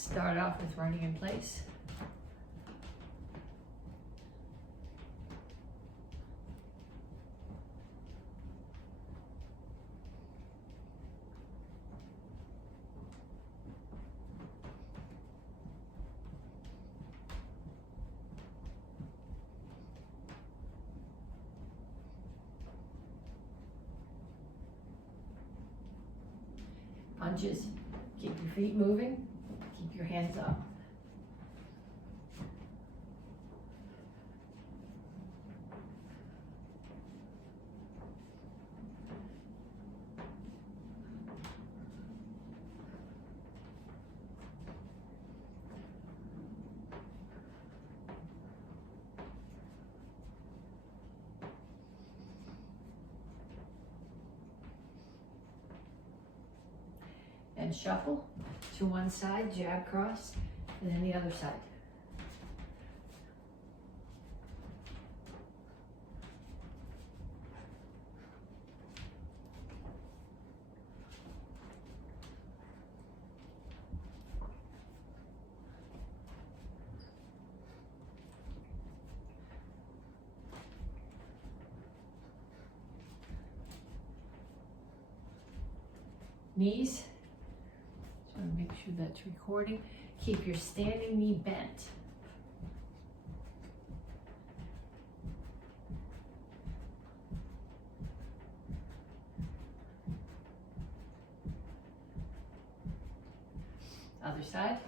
Start off with running in place. Punches. Keep your feet moving. Keep your hands up. And shuffle to one side, jab cross, and then the other side. Knees. Make sure that's recording. Keep your standing knee bent. Other side.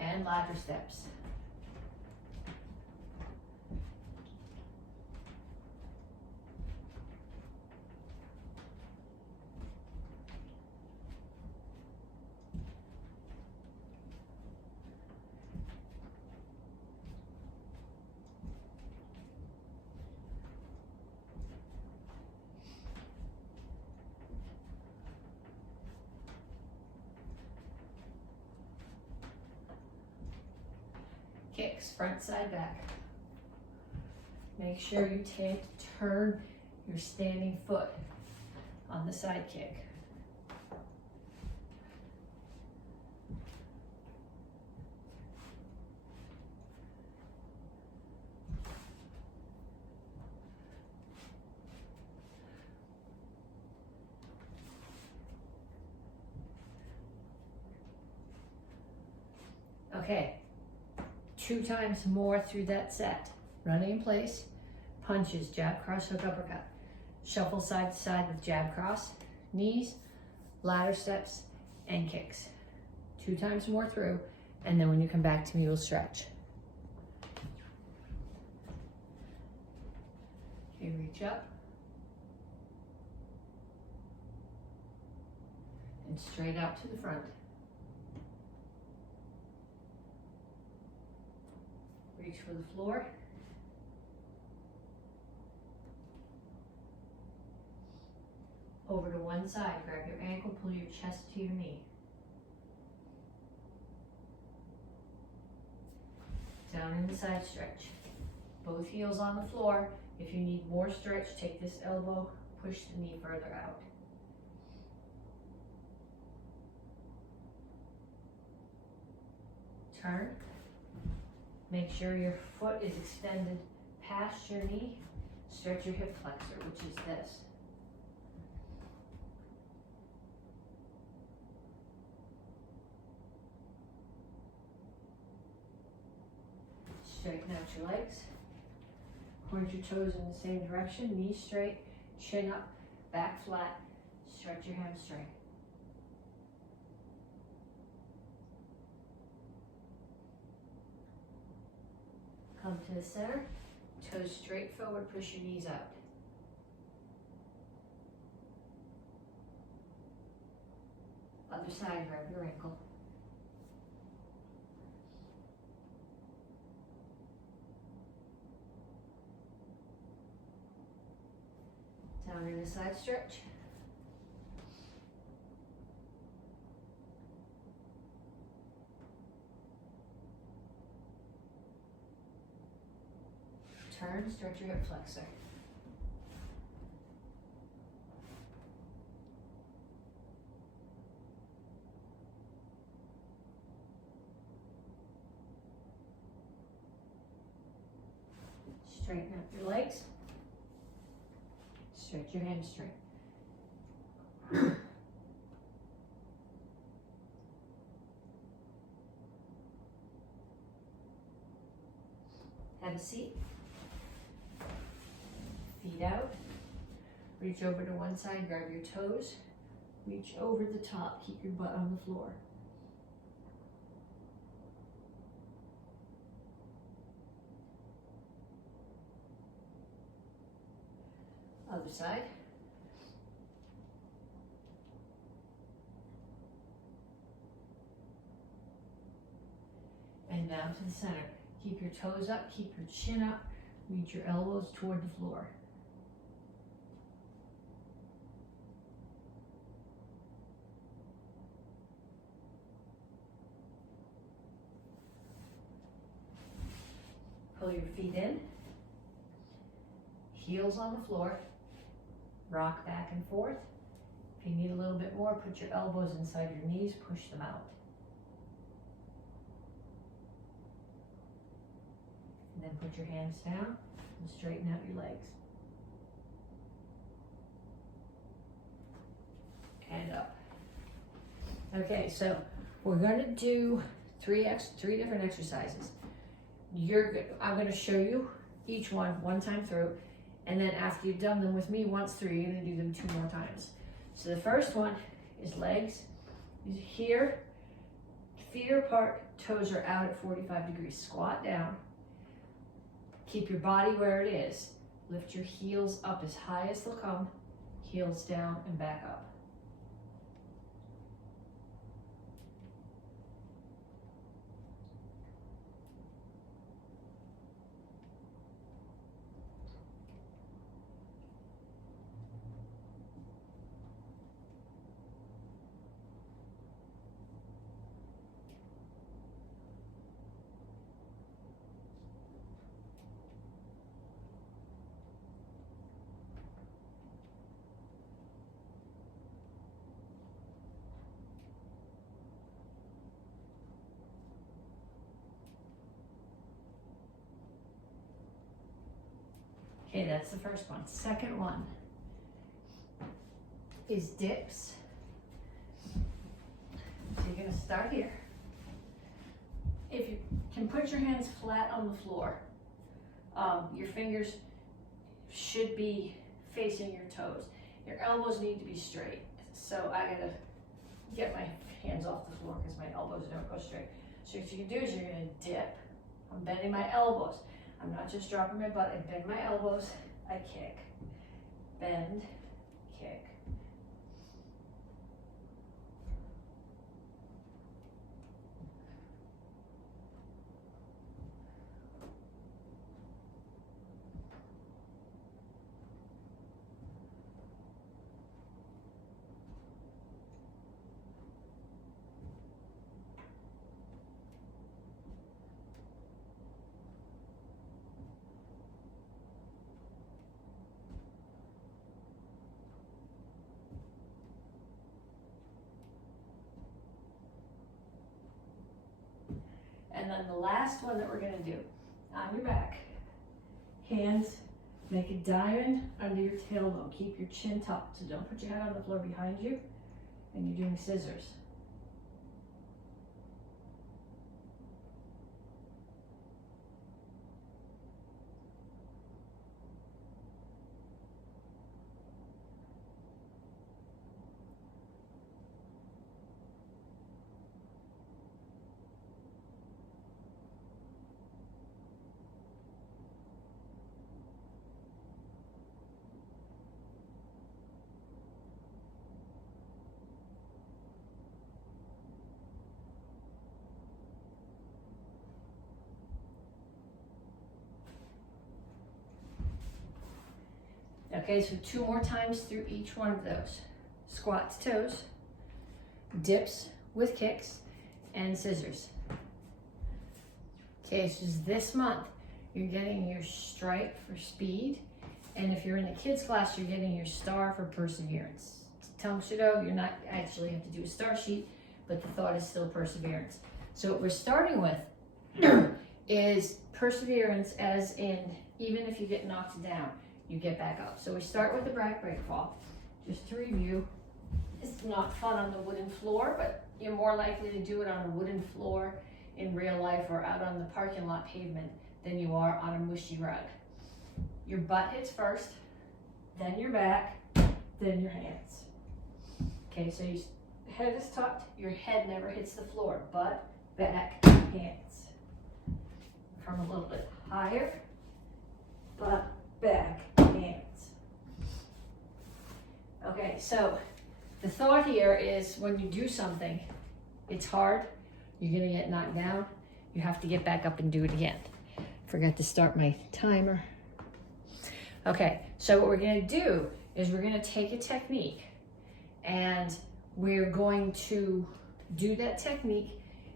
And ladder steps. Kicks, front, side, back. Make sure you turn your standing foot on the side kick. Okay. 2 times more through that set. Running in place, punches, jab, cross, hook, uppercut. Shuffle side to side with jab, cross, knees, ladder steps, and kicks. 2 times more through, and then when you come back to me, we'll stretch. Okay, reach up. And straight out to the front. Reach for the floor. Over to one side, grab your ankle, pull your chest to your knee. Down in the side stretch. Both heels on the floor. If you need more stretch, take this elbow, push the knee further out. Turn. Make sure your foot is extended past your knee. Stretch your hip flexor, which is this. Straighten out your legs. Point your toes in the same direction. Knees straight, chin up, back flat. Stretch your hamstring. Come to the center, toes straight forward, push your knees out. Other side, grab your ankle. Down in a side stretch. turn, stretch your hip flexor. Straighten up your legs. Stretch your hamstring. Have a seat. Feet out. Reach over to one side, grab your toes. Reach over the top, keep your butt on the floor. Other side. And down to the center. Keep your toes up, keep your chin up, reach your elbows toward the floor. Pull your feet in, heels on the floor, rock back and forth. If you need a little bit more, put your elbows inside your knees, push them out. And then put your hands down and straighten out your legs. And up. Okay, so we're going to do three different exercises. I'm going to show you each one time through, and then after you've done them with me once through, you're going to do them 2 more times. So the first one is legs. Here, feet are apart, toes are out at 45 degrees. Squat down. Keep your body where it is. Lift your heels up as high as they'll come, heels down and back up. Okay, that's the first one. Second one is dips. So you're going to start here. If you can put your hands flat on the floor, your fingers should be facing your toes. Your elbows need to be straight. So I gotta get my hands off the floor because my elbows don't go straight. So what you can do is you're gonna dip. I'm bending my elbows. I'm not just dropping my butt. I bend my elbows. I kick. Bend, kick. And then the last one that we're gonna do, on your back, hands, make a diamond under your tailbone. Keep your chin tucked, so don't put your head on the floor behind you, and you're doing scissors. Okay, so 2 more times through each one of those. Squats, toes, dips with kicks, and scissors. Okay, so this month, you're getting your stripe for speed. And if you're in a kids class, you're getting your star for perseverance. Tang Soo Do, you're not actually have to do a star sheet, but the thought is still perseverance. So what we're starting with is perseverance, as in, even if you get knocked down, you get back up. So we start with the back break fall. Just to review, it's not fun on the wooden floor, but you're more likely to do it on a wooden floor in real life or out on the parking lot pavement than you are on a mushy rug. Your butt hits first, then your back, then your hands. Okay, so your head is tucked, your head never hits the floor. Butt, back, hands. From a little bit higher, butt, back, hands. Okay, so the thought here is when you do something, it's hard, you're gonna get knocked down, you have to get back up and do it again. Forgot to start my timer. Okay, so what we're gonna do is we're gonna take a technique and we're going to do that technique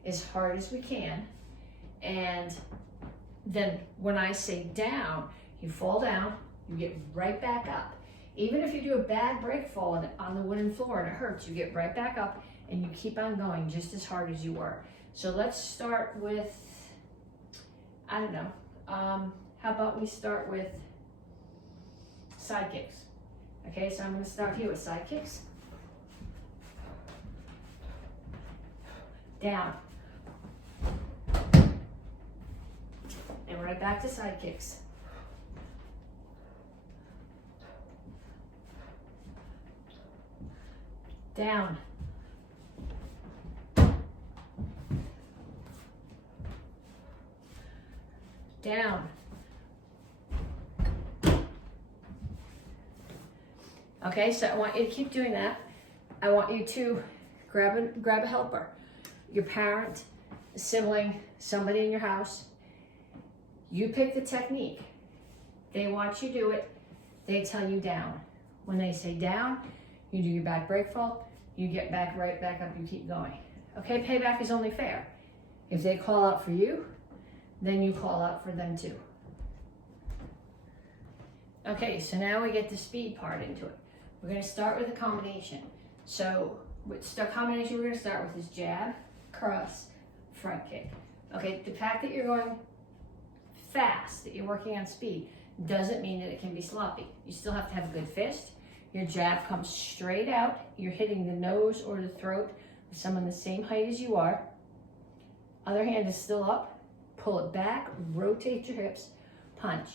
as hard as we can. And then when I say down, you fall down, you get right back up. Even if you do a bad break fall on the wooden floor and it hurts, you get right back up and you keep on going just as hard as you were. So let's start with, I don't know, how about we start with side kicks? Okay, so I'm gonna start here with side kicks. Down. And right back to side kicks. Down. Down. Okay, so I want you to keep doing that. I want you to grab a helper. Your parent, a sibling, somebody in your house. You pick the technique. They watch you do it. They tell you down. When they say down, you do your back break fall. You get back right back up. You keep going. Okay, payback is only fair. If they call out for you, then you call out for them too. Okay, so now we get the speed part into it. We're going to start with a combination. So with the combination we're going to start with is jab, cross, front kick. Okay, the fact that you're going fast, that you're working on speed, doesn't mean that it can be sloppy. You still have to have a good fist. Your jab comes straight out. You're hitting the nose or the throat with someone the same height as you are. Other hand is still up. Pull it back, rotate your hips, punch.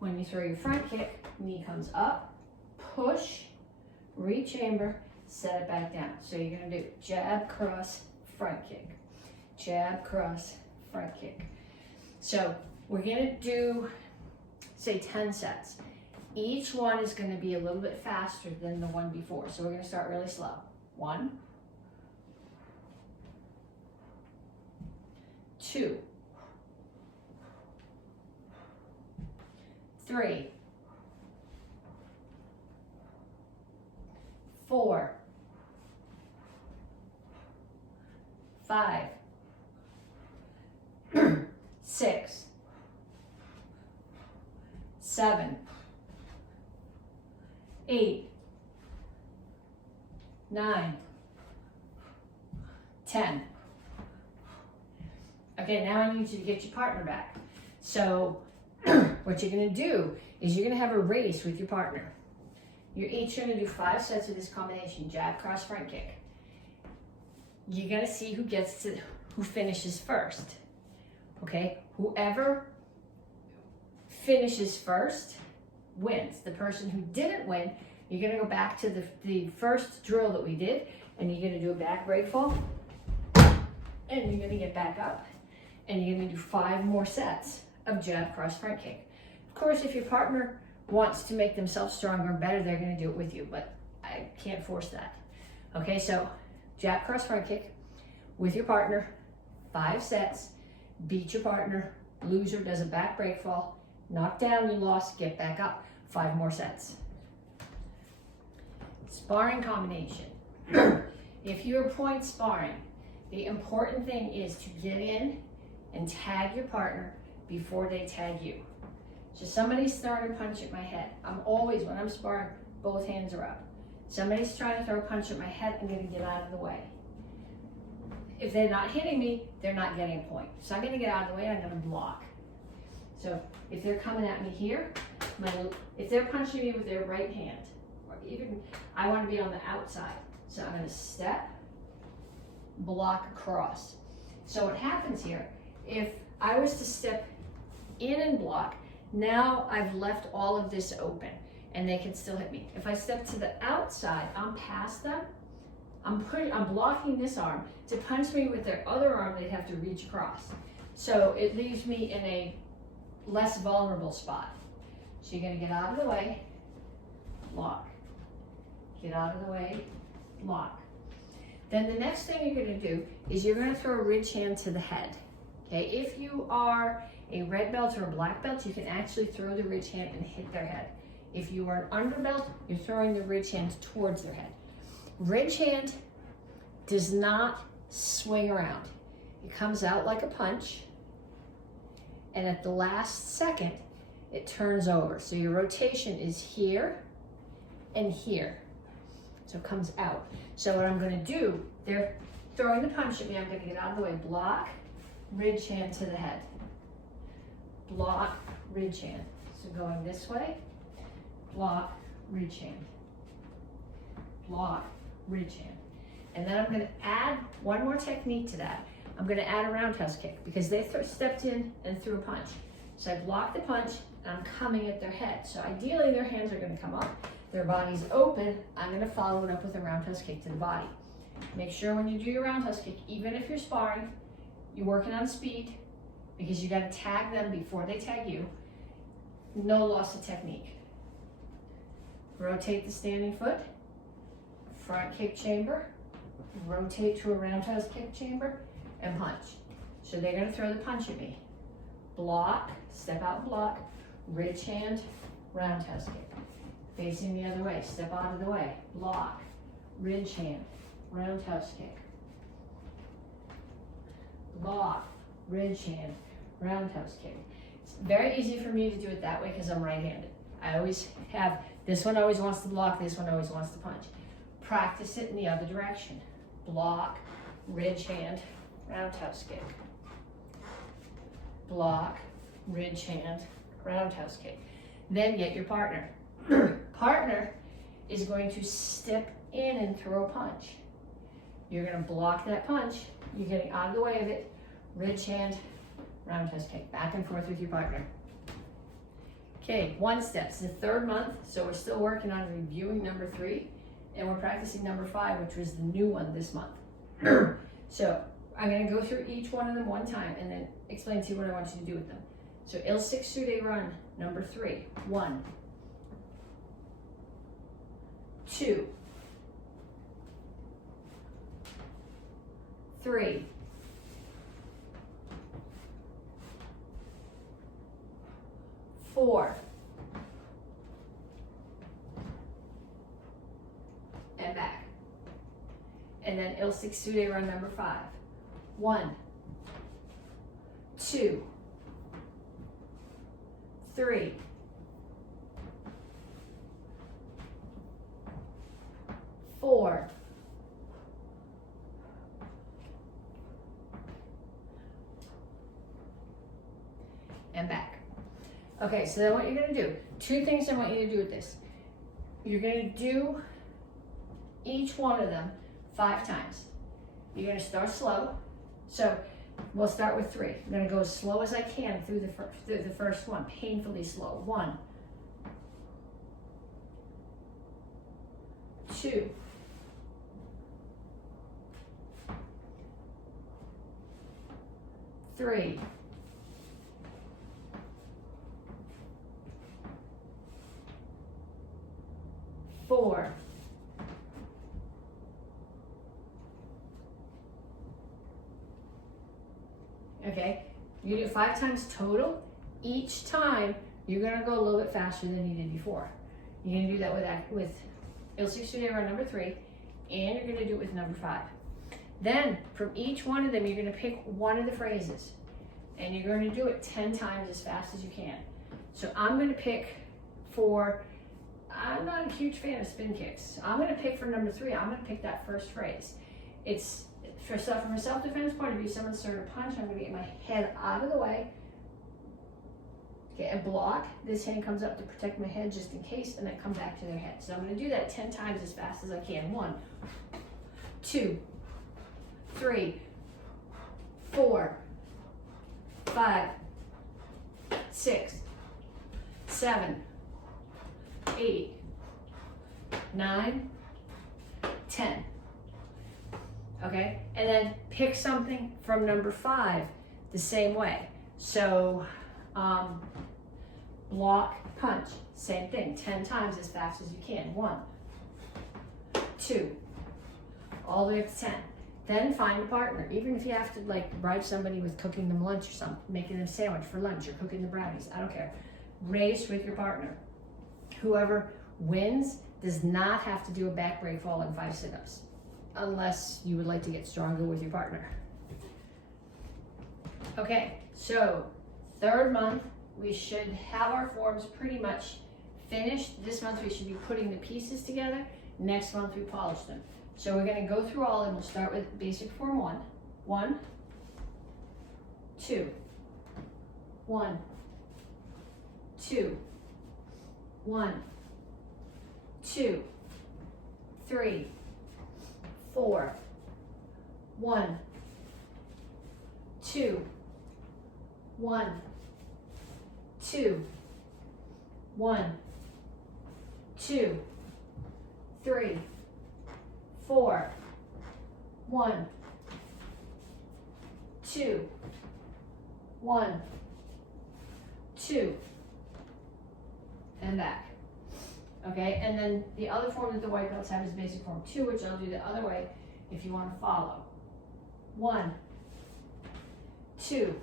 When you throw your front kick, knee comes up, push, re-chamber, set it back down. So you're gonna do jab, cross, front kick. Jab, cross, front kick. So we're gonna do, say 10 sets. Each one is gonna be a little bit faster than the one before. So we're gonna start really slow. 1, 2, 3, 4, 5, 6, 7, 8, 9, 10. Okay, now I need you to get your partner back. So what you're gonna do is you're gonna have a race with your partner. You're each gonna do 5 sets of this combination, jab, cross, front kick. You're gonna see who finishes first, okay? Whoever finishes first wins. The person who didn't win, you're gonna go back to the first drill that we did, and you're gonna do a back break fall, and you're gonna get back up, and you're gonna do 5 more sets of jab, cross, front kick. Of course, if your partner wants to make themselves stronger and better, they're gonna do it with you, but I can't force that. Okay, so jab, cross, front kick with your partner, 5 sets, beat your partner, loser does a back break fall, knock down, you lost, get back up, 5 more sets. Sparring combination. If you're point sparring, the important thing is to get in and tag your partner before they tag you. So somebody's throwing a punch at my head. I'm always, when I'm sparring, both hands are up. Somebody's trying to throw a punch at my head, I'm gonna get out of the way. If they're not hitting me, they're not getting a point. So I'm gonna get out of the way, I'm gonna block. So if they're coming at me here, if they're punching me with their right hand, or even, I wanna be on the outside. So I'm gonna step, block across. So what happens here, if I was to step in and block, now I've left all of this open and they can still hit me. If I step to the outside, I'm past them, I'm blocking this arm. To punch me with their other arm, they'd have to reach across. So it leaves me in a less vulnerable spot. So you're gonna get out of the way, block. Get out of the way, block. Then the next thing you're gonna do is you're gonna throw a ridge hand to the head. Okay, if you are a red belt or a black belt, you can actually throw the ridge hand and hit their head. If you are an underbelt, you're throwing the ridge hand towards their head. Ridge hand does not swing around. It comes out like a punch, and at the last second, it turns over. So your rotation is here and here. So it comes out. So what I'm gonna do, they're throwing the punch at me, I'm gonna get out of the way, block, ridge hand to the head. Block, ridge hand. So going this way, block, ridge hand. Block, ridge hand. And then I'm gonna add one more technique to that. I'm gonna add a roundhouse kick because they stepped in and threw a punch. So I block the punch and I'm coming at their head. So ideally their hands are gonna come up, their body's open, I'm gonna follow it up with a roundhouse kick to the body. Make sure when you do your roundhouse kick, even if you're sparring, you're working on speed because you gotta tag them before they tag you. No loss of technique. Rotate the standing foot, front kick chamber, rotate to a roundhouse kick chamber, and punch. So they're gonna throw the punch at me. Block, step out and block, ridge hand, roundhouse kick. Facing the other way, step out of the way, block, ridge hand, roundhouse kick. Block, ridge hand, roundhouse kick. It's very easy for me to do it that way because I'm right-handed. I always have, this one always wants to block, this one always wants to punch. Practice it in the other direction. Block, ridge hand, roundhouse kick. Block, ridge hand, roundhouse kick. Then get your partner. Partner is going to step in and throw a punch. You're gonna block that punch, you're getting out of the way of it, ridge hand, roundhouse kick, back and forth with your partner. Okay, one step, it's the third month, so we're still working on reviewing number 3, and we're practicing number 5, which was the new one this month. So I'm gonna go through each one of them one time and then explain to you what I want you to do with them. So Il 6 Sude run, number 3, 1, 2, 3, 4, and back. And then Il 6 Sude run number 5. 1, 2, 3, 4, and back. Okay, so then what you're gonna do, 2 things I want you to do with this. You're gonna do each one of them 5 times. You're gonna start slow. So we'll start with 3. I'm gonna go as slow as I can through the first one, painfully slow. 1, 2, 3, 4, 5. Okay, you do 5 times total. Each time you're gonna go a little bit faster than you did before. You're gonna do that with Il 6 Sude run number 3, and you're gonna do it with number 5. Then from each one of them, you're gonna pick one of the phrases. and you're going to do it 10 times as fast as you can. So I'm going to pick I'm not a huge fan of spin kicks. I'm going to pick for number 3. I'm going to pick that first phrase. It's from a self-defense point of view, someone's starting to punch, I'm going to get my head out of the way, get a block. This hand comes up to protect my head just in case, and then come back to their head. So I'm going to do that 10 times as fast as I can. 1, 2, 3, 4, 5, 6, 7, 8, 9, 10. Okay, and then pick something from number 5 the same way. So block, punch, same thing, 10 times as fast as you can. 1, 2, all the way up to 10. Then find a partner, even if you have to like bribe somebody with cooking them lunch or something, making them a sandwich for lunch or cooking the brownies, I don't care. Race with your partner. Whoever wins does not have to do a back break fall and 5 sit-ups, unless you would like to get stronger with your partner. Okay, so 3rd month, we should have our forms pretty much finished. This month we should be putting the pieces together. Next month we polish them. So we're going to go through all of them. We'll start with basic form 1. 1, 2, 1, 2, 1, 2, 3, 4, 1, 2, 1, 2, 1, 2, 3, 4, 1, 2, 1, 2, and back. Okay, and then the other form that the white belts have is basic form 2, which I'll do the other way if you want to follow. 1, 2,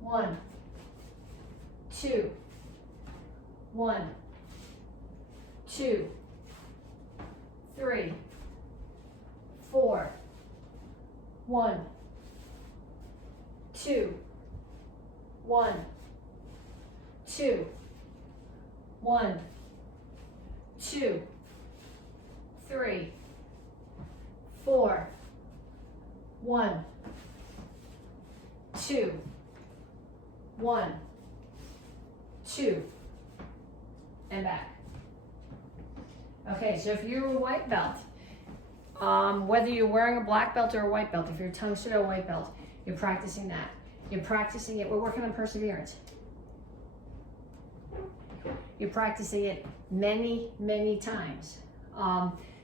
1, 2, 1, 2, 3, 4, 1, 2, 1, 2, 1, 2, 3, 4, 1, 2, 1, 2, and back. Okay, so if you're a white belt, whether you're wearing a black belt or a white belt, if you're a Tang Soo Do white belt, you're practicing that. You're practicing it. We're working on perseverance. You're practicing it many, many times.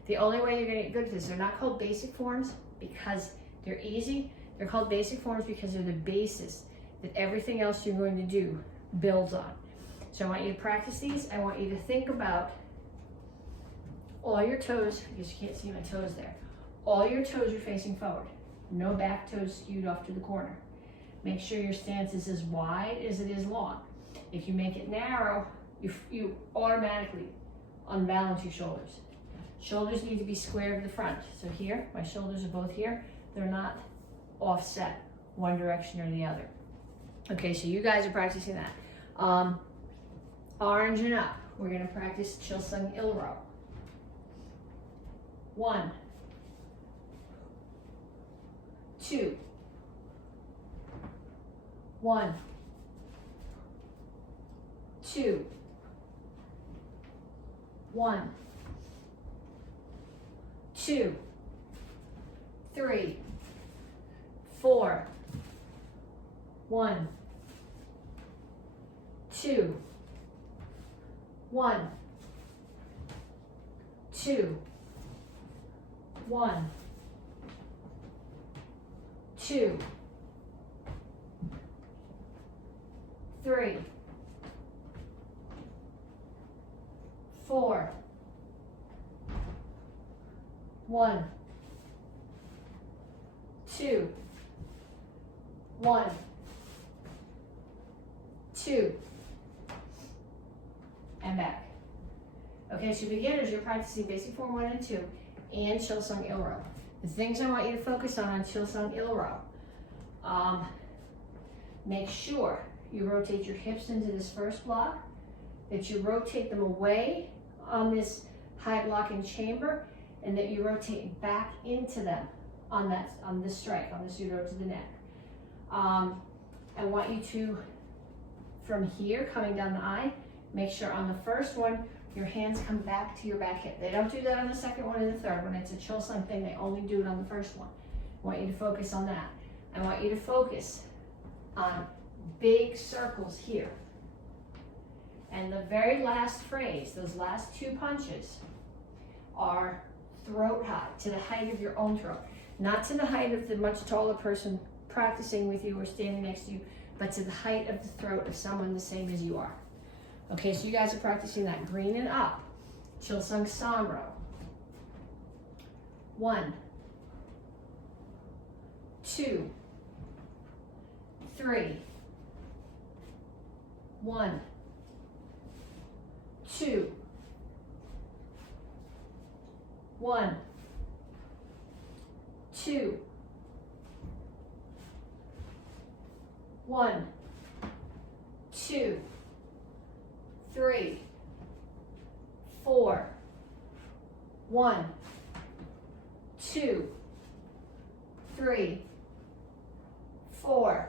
The only way you're going to get good at this, they're not called basic forms because they're easy. They're called basic forms because they're the basis that everything else you're going to do builds on. So I want you to practice these. I want you to think about all your toes, because you can't see my toes there. All your toes are facing forward. No back toes skewed off to the corner. Make sure your stance is as wide as it is long. If you make it narrow, you automatically unbalance your shoulders. Shoulders need to be square to the front. So here, my shoulders are both here. They're not offset one direction or the other. Okay, so you guys are practicing that. Orange and up. We're going to practice Chilsung Il row. 1, 2, 1, 2, 1, 2, 3, 4, 1, 2, 1, 2, 1, 2, 3, 4, 1, 2, 1, 2, and back. Okay, so beginners, you're practicing basic form 1 and 2 and Chilsung Il row. The things I want you to focus on Chilsung Il row. Make sure you rotate your hips into this first block, that you rotate them away on this high blocking chamber, and that you rotate back into them on this strike, on the pseudo to the neck. I want you to, from here, coming down the eye, make sure on the first one, your hands come back to your back hip. They don't do that on the second one and the third one. It's a Chilsung thing. They only do it on the first one. I want you to focus on that. I want you to focus on big circles here. And the very last phrase, those last two punches, are throat high, to the height of your own throat. Not to the height of the much taller person practicing with you or standing next to you, but to the height of the throat of someone the same as you are. Okay, so you guys are practicing that green and up. Chilsung Samro. 1, 2, 3. 1, 2. 1, 2. 1, 2, 3, 4. 1, 2, 3, 4.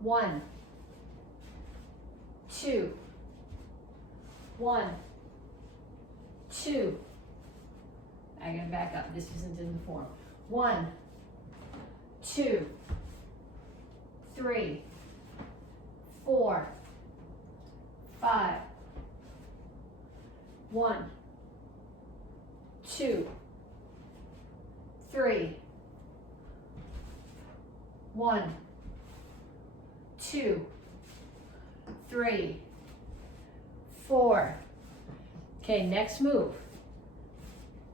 1, 2, 1, 2. I gotta back up. This isn't in the form. 1, 2, 3, 4, 5. 1, 2, 3. 1, 2, 3, 4. Okay, next move.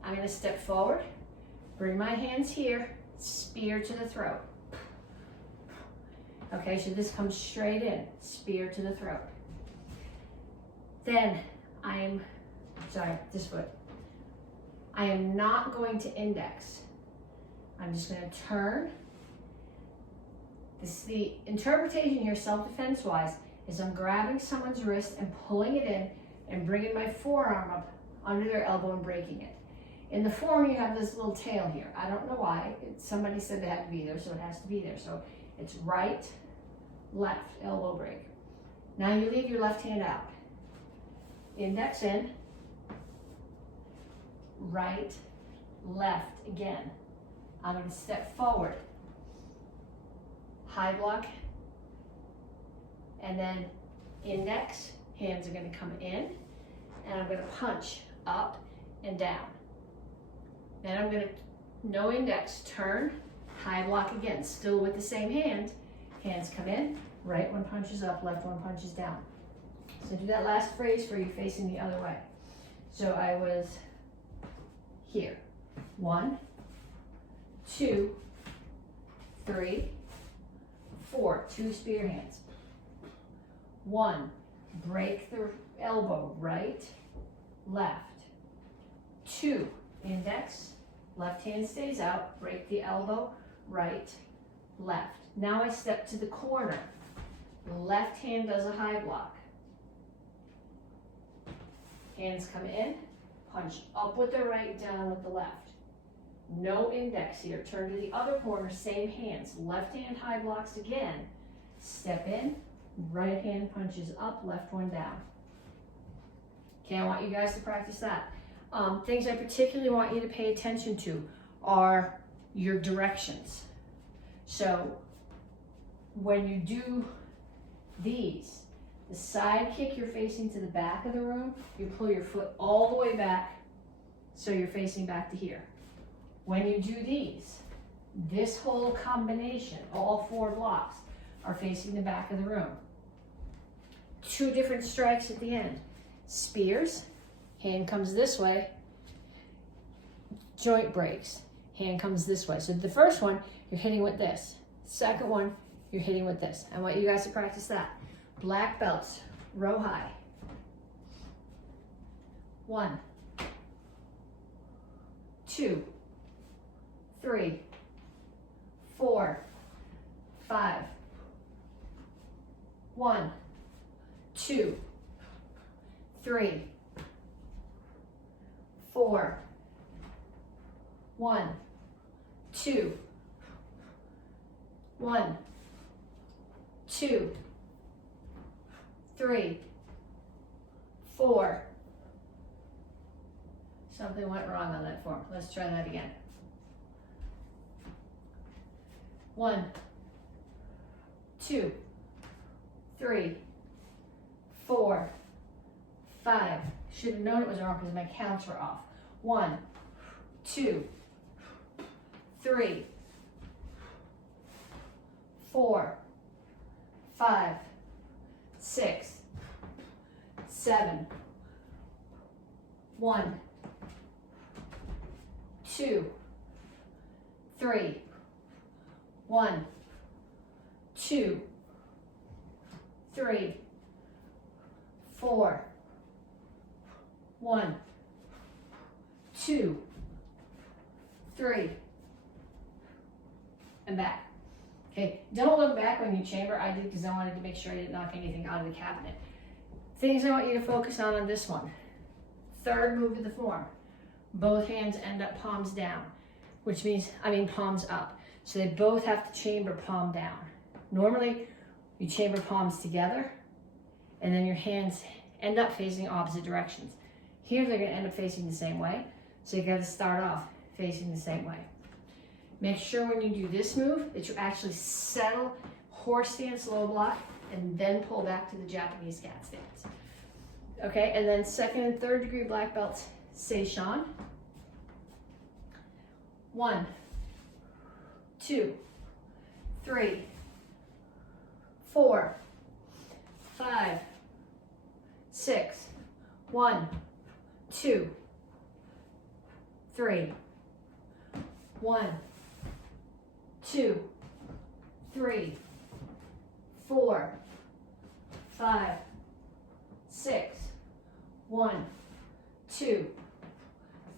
I'm going to step forward, bring my hands here, spear to the throat. Okay, so this comes straight in, spear to the throat. Then this foot. I am not going to index. I'm just going to turn. The interpretation here, self-defense wise, is I'm grabbing someone's wrist and pulling it in and bringing my forearm up under their elbow and breaking it. In the form, you have this little tail here. I don't know why. Somebody said it had to be there, so it has to be there. So it's right, left, elbow break. Now you leave your left hand out. Index in, right, left again. I'm going to step forward, high block, and then index, hands are going to come in, and I'm going to punch up and down. Then I'm going to, no index, turn, high block again, still with the same hand. Hands come in, right one punches up, left one punches down. So do that last phrase for you facing the other way. So I was here. 1, 2, 3, 4. 2 spear hands. 1, break the elbow, right, left. 2, index, left hand stays out, break the elbow, right, left. Now I step to the corner. Left hand does a high block. Hands come in, punch up with the right, down with the left. No index here. Turn to the other corner, same hands. Left hand high blocks again. Step in, right hand punches up, left one down. Okay, I want you guys to practice that. Things I particularly want you to pay attention to are your directions. So when you do these, the side kick, you're facing to the back of the room, you pull your foot all the way back so you're facing back to here. When you do these, this whole combination, all 4 blocks, are facing the back of the room. 2 different strikes at the end. Spears, hand comes this way, joint breaks, hand comes this way. So the first one, you're hitting with this. Second one, you're hitting with this. I want you guys to practice that. Black belts, row high. 1, 2, 3, 4, 5, 1, 2, 3, 4, 1, 2, 1, 2, 3, 4. Something went wrong on that form. Let's try that again. 1, 2, 3, 4, 5. Should have known it was wrong because my counts were off. 1, 2, 3, 4, 5, 6, 7. 1, 2, 3, 1, 2, 3, 4, 1, 2, 3, and back. Okay, don't look back when you chamber. I did because I wanted to make sure I didn't knock anything out of the cabinet. Things I want you to focus on this one. Third move of the form. Both hands end up palms down, which means, palms up. So they both have to chamber palm down. Normally, you chamber palms together, and then your hands end up facing opposite directions. Here, they're gonna end up facing the same way, so you gotta start off facing the same way. Make sure when you do this move that you actually settle horse stance, low block, and then pull back to the Japanese cat stance. Okay, and then second and third degree black belts, Seishan. 1, 2, 3, 4, 5, 6. 1, 2, 3. 1, 2, 3, 4, 5, 6. 1, 2,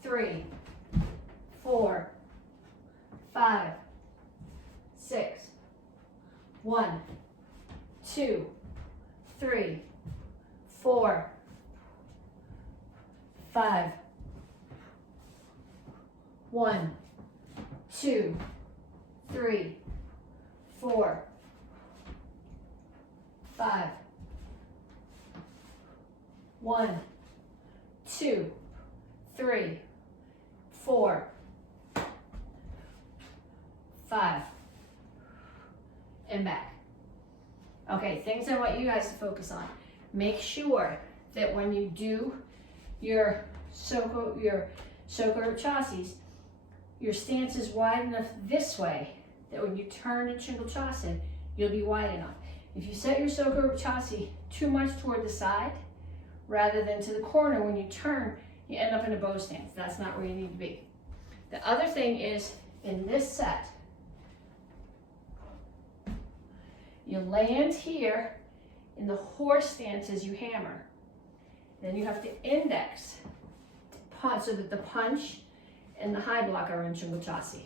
3, 4, 5, 6. 1, 2, 3, 4, 5. 1, 2, 3, 4, 5. 1, 2, 3, 4, 5. And back. Okay, things I want you guys to focus on. Make sure that when you do your Soko chassis, your stance is wide enough this way that when you turn to Chingle Chasen, you'll be wide enough. If you set your Soko chassis too much toward the side, rather than to the corner, when you turn, you end up in a bow stance. That's not where you need to be. The other thing is, in this set, you land here in the horse stance as you hammer. Then you have to index to punch so that the punch and the high block are in Chingle Chassis.